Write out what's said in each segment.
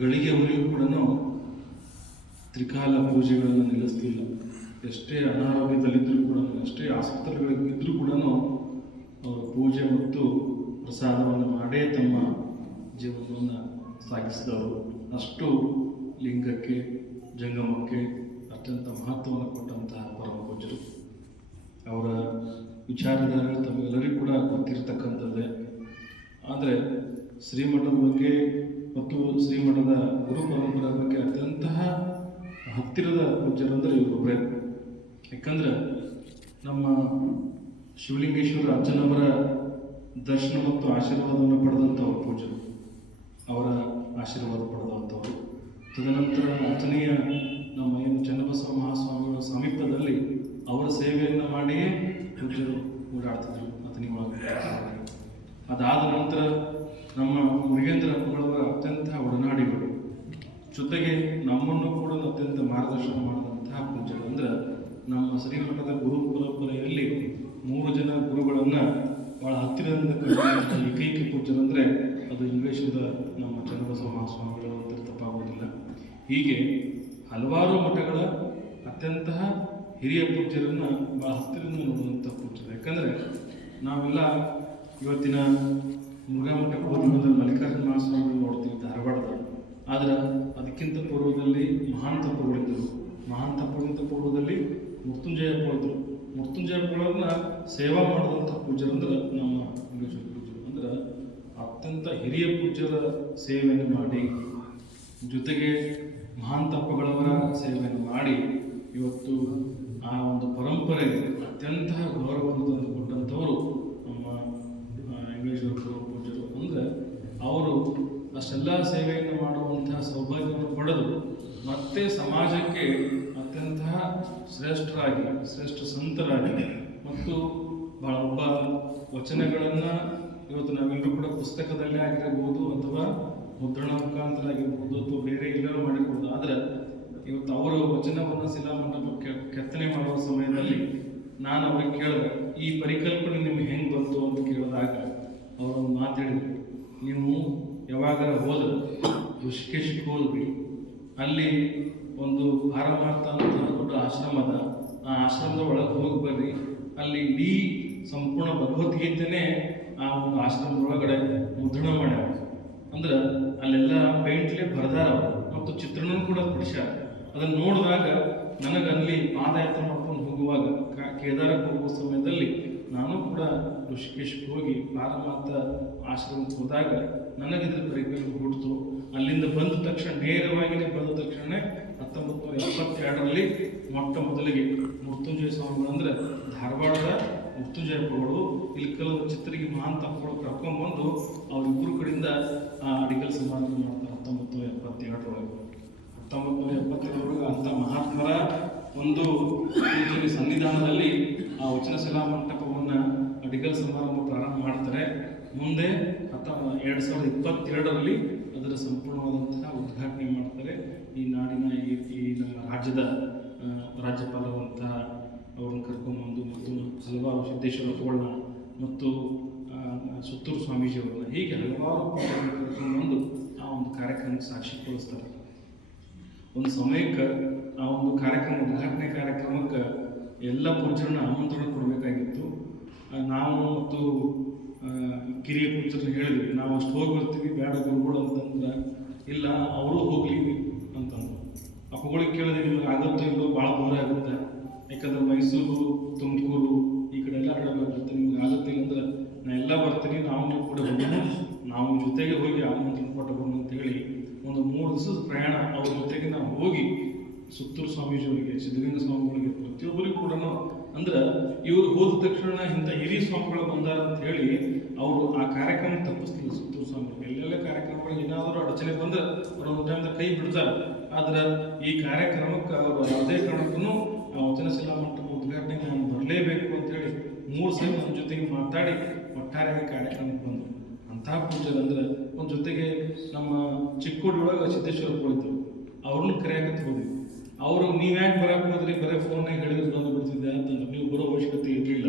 ಗಳಿಗೆವರೆಗೂ ಕೂಡ ತ್ರಿಕಾಲ ಪೂಜೆಗಳನ್ನು ನಿಲ್ಲಿಸ್ತಿಲ್ಲ ಎಷ್ಟೇ ಅನಾರೋಗ್ಯದಲ್ಲಿದ್ದರೂ ಕೂಡ ಎಷ್ಟೇ ಆಸ್ಪತ್ರೆಗಳಿದ್ದರೂ ಕೂಡ ಅವರು ಪೂಜೆ ಮತ್ತು ಪ್ರಸಾದವನ್ನು ಮಾಡೇ ತಮ್ಮ ಜೀವನವನ್ನು ಸಾಗಿಸಿದವರು. ಅಷ್ಟು ಲಿಂಗಕ್ಕೆ, ಜಂಗಮಕ್ಕೆ ಅತ್ಯಂತ ಮಹತ್ವವನ್ನು ಕೊಟ್ಟಂತಹ ಪರಮ ಪೂಜರು ಅವರ ವಿಚಾರಧಾರೆ ತಮಗೆಲ್ಲರಿಗೂ ಕೂಡ ಗೊತ್ತಿರತಕ್ಕಂಥದ್ದೇ. ಆದರೆ ಶ್ರೀಮಠದ ಬಗ್ಗೆ ಮತ್ತು ಶ್ರೀಮಠದ ಗುರು ಪರಂಪರೆ ಬಗ್ಗೆ ಅತ್ಯಂತ ಹತ್ತಿರದ ಪೂಜ್ಯರಂದ್ರೆ ಇವರೊಬ್ಬರೇ ಯಾಕಂದ್ರೆ ನಮ್ಮ ಶಿವಲಿಂಗೇಶ್ವರ ಅಜ್ಜನವರ ದರ್ಶನ ಮತ್ತು ಆಶೀರ್ವಾದವನ್ನು ಪಡೆದಂಥವ್ರು ಪೂಜ್ಯರು. ಅವರ ಆಶೀರ್ವಾದ ಪಡೆದಂಥವ್ರು. ತದನಂತರ ಅರ್ಚನೆಯ ನಮ್ಮ ಏನು ಚನ್ನಬಸವ ಮಹಾಸ್ವಾಮಿಗಳ ಸಮೀಪದಲ್ಲಿ ಅವರ ಸೇವೆಯನ್ನು ಮಾಡಿಯೇ ಪೂಜ್ಯರು ಓಡಾಡ್ತಿದ್ರು ಅಥಣಿ ಅದಾದ ನಂತರ ನಮ್ಮ ಮುರುಗೇಂದ್ರ ಅಪ್ಪಗಳವರ ಅತ್ಯಂತ ಒಡನಾಡಿಗಳು. ಜೊತೆಗೆ ನಮ್ಮನ್ನು ಕೂಡ ಅತ್ಯಂತ ಮಾರ್ಗದರ್ಶನ ಮಾಡಿದಂತಹ ಪೂಜ್ಯರು ಅಂದ್ರೆ ನಮ್ಮ ಶ್ರೀಮಠದ ಗುರು ಪರಂಪರೆಯಲ್ಲಿ ಮೂರು ಜನ ಗುರುಗಳನ್ನು ಬಹಳ ಹತ್ತಿರದಿಂದ ಕಂಡಿರುವಂತಹ ಏಕೈಕ ಅಂದರೆ ಅದು ಇಂಗ್ಲೇಶದ ನಮ್ಮ ಚನ್ನಬಸವ ಮಹಾಸ್ವಾಮಿಗಳು ಅಂತ ತಪ್ಪಾಗುವುದಿಲ್ಲ ಹೀಗೆ ಹಲವಾರು ಮಠಗಳ ಅತ್ಯಂತ ಹಿರಿಯ ಪೂಜ್ಯರನ್ನು ಬಹಳ ಹತ್ತಿರದಿಂದ ನೋಡುವಂಥ ಪೂಜ್ಯರು ಯಾಕಂದರೆ ನಾವೆಲ್ಲ ಇವತ್ತಿನ ಮಠಕ್ಕೆ ಹೋಗಿ ಮಲ್ಲಿಕಾರ್ಜುನ ಮಹಾಸ್ವಾಮಿ ನೋಡ್ತೀವಿ ಧಾರವಾಡದ ಆದ್ರೆ ಅದಕ್ಕಿಂತ ಪೂರ್ವದಲ್ಲಿ ಮಹಾನ್ ತಪ್ಪುಗಳಿದ್ದರು ಮಹಾನ್ ಪೂರ್ವದಲ್ಲಿ ಮೃತ್ಯುಂಜಯ ಪೂರ್ವರು ಮೃತ್ಯುಂಜಯ ಪೂರ್ವರನ್ನ ಸೇವಾ ಮಾಡಿದಂಥ ಪೂಜ್ಯರಂದ್ರೆ ನಮ್ಮ ಇಂಗ್ಲೀಷ್ ಪೂಜ್ಯರು. ಅಂದ್ರೆ ಅತ್ಯಂತ ಹಿರಿಯ ಪೂಜ್ಯರ ಸೇವೆಯನ್ನು ಮಾಡಿ, ಜೊತೆಗೆ ಮಹಾನ್ ತಪ್ಪಗಳವರ ಸೇವೆಯನ್ನು ಮಾಡಿ ಇವತ್ತು ಆ ಒಂದು ಪರಂಪರೆಗೆ ಅತ್ಯಂತ ಗೌರವವನ್ನು ತಂದುಕೊಟ್ಟಂಥವರು ನಮ್ಮ ಪೂಜ್ಯರು ಅವರು ಅಷ್ಟೆಲ್ಲ ಸೇವೆಯನ್ನು ಮಾಡುವಂತಹ ಸೌಭಾಗ್ಯವನ್ನು ಪಡೆದು ಮತ್ತೆ ಸಮಾಜಕ್ಕೆ ಅತ್ಯಂತ ಶ್ರೇಷ್ಠರಾಗಿ, ಶ್ರೇಷ್ಠ ಸಂತರಾಗಿ ಮತ್ತು ಬಹಳ ಒಬ್ಬ ವಚನಗಳನ್ನು ಇವತ್ತು ನಾವೆಲ್ಲರೂ ಕೂಡ ಪುಸ್ತಕದಲ್ಲೇ ಆಗಿರಬಹುದು ಅಥವಾ ಮುದ್ರಣ ಮುಖಾಂತರ ಆಗಿರ್ಬೋದು ಅಥವಾ ಬೇರೆ ಎಲ್ಲರೂ ಮಾಡಿರ್ಬೋದು. ಆದರೆ ಇವತ್ತು ಅವರು ವಚನವನ್ನು ಶಿಲಾಮಂಡಪಕ್ಕೆ ಕೆತ್ತನೆ ಮಾಡುವ ಸಮಯದಲ್ಲಿ ನಾನು ಅವ್ರಿಗೆ ಕೇಳಿದೆ, ಈ ಪರಿಕಲ್ಪನೆ ನಿಮ್ಗೆ ಹೆಂಗೆ ಬಂತು ಅಂತ ಕೇಳಿದಾಗ ಅವರೊಂದು ಮಾತಾಡಿದ್ರು ಯಾವಾಗಾರ ಹೋದ ಋಷಿಕೇಶಕ್ಕೆ ಹೋದ್ವಿ ಅಲ್ಲಿ ಒಂದು ಪಾರಮಾರ್ಥ ಅಂತ ದೊಡ್ಡ ಆಶ್ರಮ ಅದ ಆ ಆಶ್ರಮದ ಒಳಗೆ ಹೋಗಿ ಬರ್ರಿ ಅಲ್ಲಿ ಇಡೀ ಸಂಪೂರ್ಣ ಭಗವದ್ಗೀತೆನೇ ಆ ಒಂದು ಆಶ್ರಮದೊಳಗಡೆ ಮುದ್ರಣ ಮಾಡ್ಯಾರ ಅಂದ್ರೆ ಅಲ್ಲೆಲ್ಲ ಪೇಂಟ್ಲೆ ಬರ್ದಾರ. ಮತ್ತು ಚಿತ್ರಣನೂ ಕೂಡ ಬಿಡಿಸ್ಯಾರ ಅದನ್ನು ನೋಡಿದಾಗ ನನಗೆ ಅಲ್ಲಿ ಪಾದಯಾತ್ರೆ ಮಾಡ್ಕೊಂಡು ಹೋಗುವಾಗ ಕೇದಾರಕ್ಕೆ ಹೋಗುವ ಸಮಯದಲ್ಲಿ ನಾನು ಕೂಡ ಋಷಿಕೇಶ್ಗೆ ಹೋಗಿ ಪಾರಮಾತ ಆಶ್ರಮಕ್ಕೆ ಹೋದಾಗ ನನಗಿದ್ರ ಪರಿಕಲ್ಪನೆ ಹುಟ್ಟಿತು. ಅಲ್ಲಿಂದ ಬಂದ ತಕ್ಷಣ ನೇರವಾಗಿಯೇ ಬಂದ ತಕ್ಷಣ ಹತ್ತೊಂಬತ್ತು ನೂರ ಎಪ್ಪತ್ತೆರಡರಲ್ಲಿ ಮೊಟ್ಟ ಮೊದಲಿಗೆ ಮೃತ್ಯುಂಜಯ ಸ್ವಾಮಿಗಳು ಅಂದರೆ ಧಾರವಾಡದ ಮೃತ್ಯುಂಜಯ ಪ್ರಭುಗಳು ಇಲ್ಲಿ ಕೆಲವು ಚಿತ್ರರಿಗೆ ಮಹಾನ್ ತಪ್ಪಗಳು ಕರ್ಕೊಂಡ್ಬಂದು ಅವರಿಬ್ಬರು ಕಡೆಯಿಂದ ಆ ಅಡಿಗಲ್ ಸಮಾರಂಭ ಮಾಡ್ತಾರೆ ಹತ್ತೊಂಬತ್ತು ನೂರ ಎಪ್ಪತ್ತೆರಡರೊಳಗೆ. ಹತ್ತೊಂಬತ್ತು ನೂರ ಎಪ್ಪತ್ತೆರಡರೊಳಗೆ ಅಂಥ ಮಹಾತ್ಮರ ಒಂದು ಸನ್ನಿಧಾನದಲ್ಲಿ ಆ ವಚನ ಶಿಲಾ ಮಂಟಪವನ್ನು ಅಡಿಗಲ್ ಸಮಾರಂಭ ಪ್ರಾರಂಭ ಮಾಡ್ತಾರೆ. ಮುಂದೆ ಹತ್ತ ಎರಡು ಸಾವಿರದ ಇಪ್ಪತ್ತೆರಡರಲ್ಲಿ ಅದರ ಸಂಪೂರ್ಣವಾದಂತಹ ಉದ್ಘಾಟನೆ ಮಾಡ್ತಾರೆ. ಈ ನಾಡಿನ ಈ ರಾಜ್ಯದ ರಾಜ್ಯಪಾಲರಂತಹ ಅವ್ರನ್ನ ಕರ್ಕೊಂಬಂದು ಮತ್ತು ಹಲವಾರು ಸಿದ್ದೇಶ್ವರ ತೋಳ್ನ ಮತ್ತು ಸುತ್ತೂರು ಸ್ವಾಮೀಜಿಯವರನ್ನ ಹೀಗೆ ಹಲವಾರು ಕರ್ಕೊಂಡ್ಬಂದು ಆ ಒಂದು ಕಾರ್ಯಕ್ರಮಕ್ಕೆ ಸಾಕ್ಷಿ ಕೊಡಿಸ್ತಾರೆ ಒಂದು ಸಮಯಕ್ಕೆ ಆ ಒಂದು ಕಾರ್ಯಕ್ರಮ, ಉದ್ಘಾಟನೆ ಕಾರ್ಯಕ್ರಮಕ್ಕೆ ಎಲ್ಲ ಪೂಜ್ಯರನ್ನ ಆಮಂತ್ರಣ ಕೊಡಬೇಕಾಗಿತ್ತು. ನಾವು ಮತ್ತು ಕಿರಿಯ ಪೂಜ್ಯರನ್ನ ಹೇಳಿದ್ವಿ, ನಾವು ಅಷ್ಟು ಹೋಗಿ ಬರ್ತೀವಿ, ಬೇಡ ಗುರುಗಳು ಅಂತಂದ್ರೆ ಇಲ್ಲ, ಅವರು ಹೋಗ್ಲಿ ಅಂತಂದ್ರು. ಅಪ್ಪಗಳಿಗೆ ಕೇಳಿದ್ರೆ ನಿಮಗೆ ಆಗುತ್ತೋ ಇಲ್ಲೋ ಭಾಳ ದೂರ ಆಗುತ್ತೆ. ಯಾಕಂದ್ರೆ ಮೈಸೂರು, ತುಮಕೂರು, ಈ ಕಡೆ ಎಲ್ಲ ಬರುತ್ತೆ ನಿಮ್ಗೆ ಆಗುತ್ತೆ ಅಂದ್ರೆ ನಾ ಎಲ್ಲ ಬರ್ತೀನಿ, ನಾವು ನೀವು ಕೂಡ ಹೋಗೋಣ ನಾವು ಜೊತೆಗೆ ಹೋಗಿ ಆಮಂತ್ರಣ ಬಂದು ಅಂತ ಹೇಳಿ, ಒಂದು ಮೂರು ದಿವಸದ ಪ್ರಯಾಣ ಅವ್ರ ಜೊತೆಗೆ ನಾವು ಹೋಗಿ ಸುತ್ತೂರು ಸ್ವಾಮೀಜಿಯವರಿಗೆ, ಸಿದ್ಧಲಿಂಗ ಸ್ವಾಮಿಗಳಿಗೆ, ಪ್ರತಿಯೊಬ್ಬರಿಗೂ ಕೂಡ ಅಂದ್ರೆ ಇವರು ಹೋದ ತಕ್ಷಣ ಇಂಥ ಹಿರಿಯ ಸ್ವಾಮಿಗಳು ಬಂದಾರ ಅಂತ ಹೇಳಿ ಅವರು ಆ ಕಾರ್ಯಕ್ರಮ ತಪ್ಪಿಸ್ತಿಲ್ಲ ಸುತ್ತೂರು ಸ್ವಾಮಿ. ಎಲ್ಲೆಲ್ಲ ಕಾರ್ಯಕ್ರಮಗಳು ಏನಾದರೂ ಅಡಚಣೆ ಬಂದ್ರೆ ಒಂದು ಟೈಮ್ ಕೈ ಬಿಡ್ತಾರೆ. ಆದ್ರೆ ಈ ಕಾರ್ಯಕ್ರಮಕ್ಕೆ ಅವರು ಯಾವುದೇ ಕಾರಣಕ್ಕೂ ಆ ವಚನ ಶಿಲಾ ಮಂಟಪ ಉದ್ಘಾಟನೆಗೆ ನಾನು ಬರಲೇಬೇಕು ಅಂತ ಹೇಳಿ ಮೂರು ಸಲ ನಮ್ಮ ಜೊತೆಗೆ ಮಾತಾಡಿ ಒಟ್ಟಾರೆಯಾಗಿ ಕಾರ್ಯಕ್ರಮಕ್ಕೆ ಬಂದರು ಅಂತಹ ಪೂಜೆ ಅಂದ್ರೆ ಒಂದು ಜೊತೆಗೆ ನಮ್ಮ ಚಿಕ್ಕೋಡಿ ಒಳಗೆ ಸಿದ್ದೇಶ್ವರ ಹೋಗಿದ್ರು ಅವ್ರನ್ನ ಕರೆಯಾಕತ್ ಹೋದ್ವಿ. ಅವರು, ನೀವು ಯಾಕೆ ಬರಕ್ಕೆ ಹೋದ್ರಿ? ಬರೀ ಫೋನ್ನಾಗ ಹೇಳಿದ್ರೆ ಬಂದು ಬಿಡ್ತಿದ್ದೆ ಅಂತಂದ್ರೆ ನೀವು ಬರೋ ಅವಶ್ಯಕತೆ ಇರಲಿಲ್ಲ.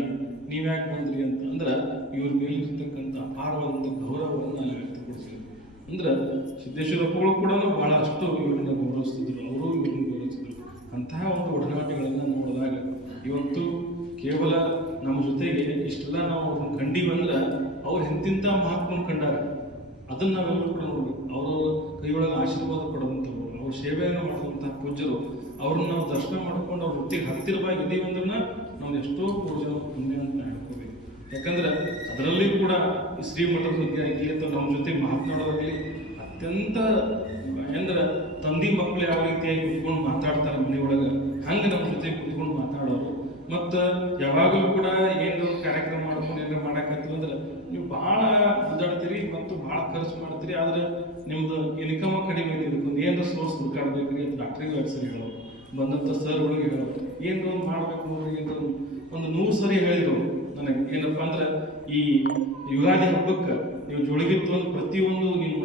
ನೀವ್ಯಾಕೆ ಬಂದ್ರಿ ಅಂತ ಅಂದ್ರೆ ಇವ್ರ ಮೇಲೆ ಇರ್ತಕ್ಕಂಥ ಅಪಾರವಾದಂಥ ಗೌರವವನ್ನು ಅಲ್ಲಿ ವ್ಯಕ್ತಪಡಿಸಿದ್ರು ಅಂದ್ರೆ ಸಿದ್ದೇಶ್ವರಪ್ಪಗಳು ಕೂಡ ಬಹಳಷ್ಟು ಇವ್ರನ್ನ ಗೌರವಿಸ್ತಿದ್ರು. ಅವರು ಇವ್ರನ್ನ ಗೌರವಿಸಿದ್ರು ಅಂತಹ ಒಂದು ಒಡನಾಟಗಳನ್ನು ನೋಡಿದಾಗ ಇವತ್ತು ಕೇವಲ ನಮ್ಮ ಜೊತೆಗೆ ಇಷ್ಟೆಲ್ಲ ನಾವು ಅವ್ರನ್ನ ಕಂಡೀವಂದ್ರೆ ಅವ್ರು ಎಂತಿಂಥ ಮಹಾತ್ಮನ ಕಂಡಾರ. ಅದನ್ನ ನಾವೆಲ್ಲರೂ ಕೂಡ ನೋಡ್ಬೇಕು ಅವರ ಕೈಯೊಳಗೆ ಆಶೀರ್ವಾದ ಅವ್ರ ಸೇವೆಯನ್ನು ಮಾಡುವಂತಹ ಪೂಜ್ಯರು, ಅವ್ರನ್ನ ನಾವು ದರ್ಶನ ಮಾಡ್ಕೊಂಡು ಅವ್ರ ವೃತ್ತಿಗೆ ಹತ್ತಿರವಾಗಿ ಇದ್ದೀವಿ ಅಂದ್ರೆ ನಾವು ಎಷ್ಟೋ ಪೂಜೆ ಪುಣ್ಯ ಅಂತ ಹೇಳ್ಕೋಬೇಕು ಯಾಕಂದ್ರೆ ಅದರಲ್ಲಿ ಕೂಡ ಈ ಶ್ರೀಮಠದ ಬಗ್ಗೆ ಆಗಲಿ ಅಥವಾ ನಮ್ಮ ಜೊತೆಗೆ ಮಾತನಾಡೋದಾಗಲಿ ಅತ್ಯಂತ, ಅಂದ್ರೆ ತಂದೆ ಮಕ್ಕಳು ಯಾವ ರೀತಿಯಾಗಿ ಕುತ್ಕೊಂಡು ಮಾತಾಡ್ತಾರೆ ಮನೆಯೊಳಗೆ ಹಂಗೆ ನಮ್ಮ ಜೊತೆ ಕುತ್ಕೊಂಡು ಮಾತಾಡೋರು. ಮತ್ತು ಯಾವಾಗಲೂ ಕೂಡ ಏನು ಕಾರ್ಯಕ್ರಮ ಮಾಡ್ಕೊಂಡು ಏನಾರು ಮಾಡಕತ್ತೀವಿ ಅಂದ್ರೆ ನೀವು ಭಾಳ ಉದ್ದಾಡ್ತೀರಿ ಮತ್ತು ಭಾಳ ಖರ್ಚು ಮಾಡ್ತೀರಿ, ಆದರೆ ನಿಮ್ದು ಇನ್ಕಮ್ ಕಡಿಮೆ ಇದೆ. ಇದಕ್ಕೊಂದು ಏನು ಸೋರ್ಸ್ ಹುಡುಕಾಡ್ಬೇಕ್ರಿ ಅಂತ ಡಾಕ್ಟ್ರಿಗೆ ಹೆಸರು ಹೇಳೋ ಬಂದಂಥ ಸರ್ಗಳಿಗೆ ಹೇಳೋ ಏನು ಒಂದು ಮಾಡ್ಬೇಕು ಅವ್ರಿಗೆ ಏನಾರ ಒಂದು- ಒಂದು ನೂರು ಸರಿ ಹೇಳಿದ್ರು ನನಗೆ ಏನಪ್ಪ ಅಂದ್ರೆ ಈ ಯುಗಾದಿ ಹಬ್ಬಕ್ಕೆ ನೀವು ಜೋಳಿಗೆ ತೊಗೊಂಡು ಪ್ರತಿಯೊಂದು ನಿಮ್ಮ